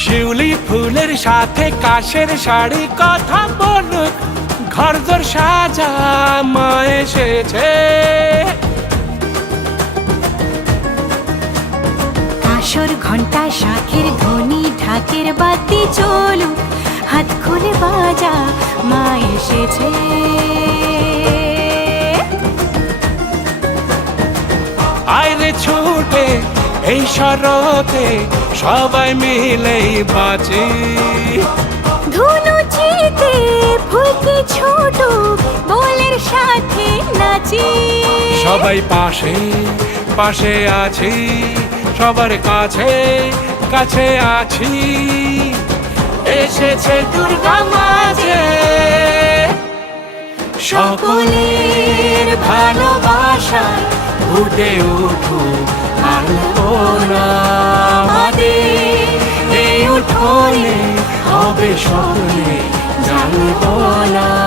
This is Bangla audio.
শিউলি ফুলের সাথে কাশের শাড়ি কথা বলুক ঘর দর সাজা মা এসেছে। কাশর ঘণ্টা শাখের ধ্বনি ঢাকের বাতি চলু হাত খুলে বাজা মা এসেছে। আয় রে ছোটে এই শরতে সবাই মিলেই বাঁচি ধুনু চিতে ফুলকি ছোট বলের সাথে নাচি। সবাই পাশে পাশে আছি সবার কাছে কাছে আছি। এসেছে দুর্গা মাঝে। সকলের ভালোবাসায় উঠে উঠু আলপনা আমাদের এই উঠোনে হবে সকলে জানব না